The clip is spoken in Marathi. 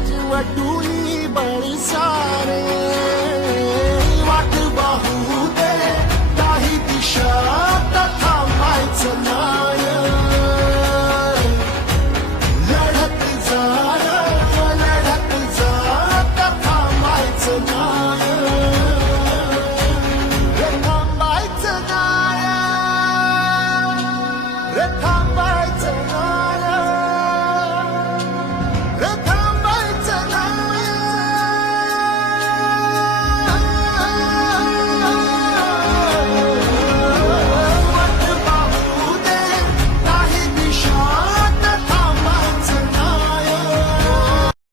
वटुई बड़ी सारे वाट बाहू दे काही दिशा तथा मायचं नाही